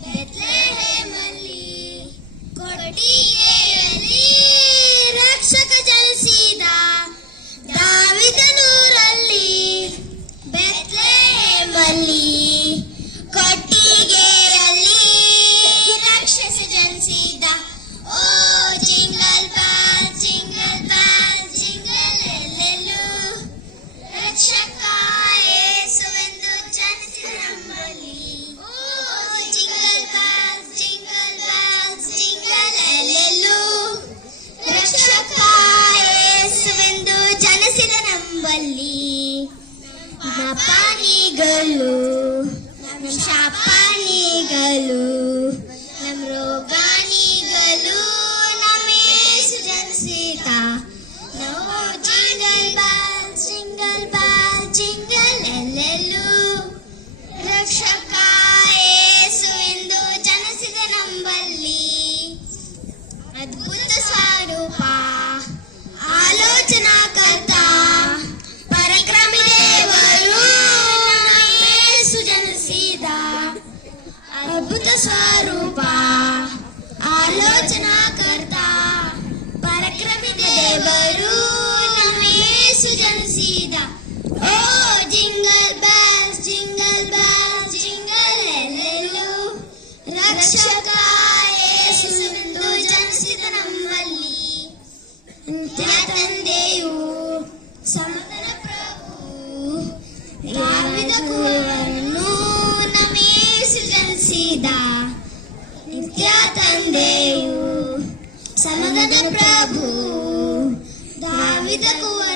ಬೆತ್ಲೆಹೇಮಲ್ಲಿ ಕೊಟ್ಟಿಗೆಯಲ್ಲಿ ರಕ್ಷಕ ಜನಿಸಿದ ದಾವೀದನೂರಲ್ಲಿ ಬೆತ್ಲೆಹೇಮಲ್ಲಿ ಕೊಟ್ಟಿಗೆಯಲ್ಲಿ ರಕ್ಷಕ ಜನಿಸಿದ ಓ ಜಿಂಗಲ್ ಬೆಲ್ ಜಿಂಗಲ್ ಎಲ್ಲೆಲ್ಲೂ ರಕ್ಷಕ ಯೇಸುವೆಂದು ಜನಿಸಿದ ನಮ್ಮಲ್ಲಿ ಪಾನಿಗಳು ನಮ್ಮ ಶಾಪಾನಿಗಳು ನಮ್ಮ ರೋಗಾನಿಗಳು ನಮ್ಮ ಯೇಸು ಜನಿಸಿದ ನಾವು ಜಿಂಗಲ್ ಬೆಲ್ ಜಿಂಗಲ್ ಎಲ್ಲೆಲ್ಲೂ ರಕ್ಷಕ ಯೇಸು ಎಂದು ಜನಿಸಿದ ನಂಬಲ್ಲಿ ಅದ್ಭುತ ಸ್ವರೂಪ ಆಲೋಚನಾಕರ್ತ ಪರಾಕ್ರಮಿ ದೇವರು ಯೇಸು ಜನಿಸಿದ ಅದ್ಭುತ ಸ್ವರೂಪ ಆಲೋಚನಾಕರ್ತ ಪರಾಕ್ರಮಿ ದೇವರು ಯೇಸು ಜನಿಸಿದ ಓ ಜಿಂಗಲ್ ಬೆಲ್ ಜಿಂಗಲ್ ಎಲ್ಲೆಲ್ಲೂ ರಕ್ಷಕ ಯೇಸುವೆಂದು ಜನಿಸಿದ ನಮ್ಮಲ್ಲಿ ನಿತ್ಯ ತಂದೆಯು ಸಮಾಧಾನ ಪ್ರಭು ದಾವೀದ ಕುವರನು ನಮ್ಮ ಯೇಸು ಜನಿಸಿದ ನಿತ್ಯ ತಂದೆಯು ಸಮಾಧಾನ ಪ್ರಭು ದಾವೀದ ಕುವರನು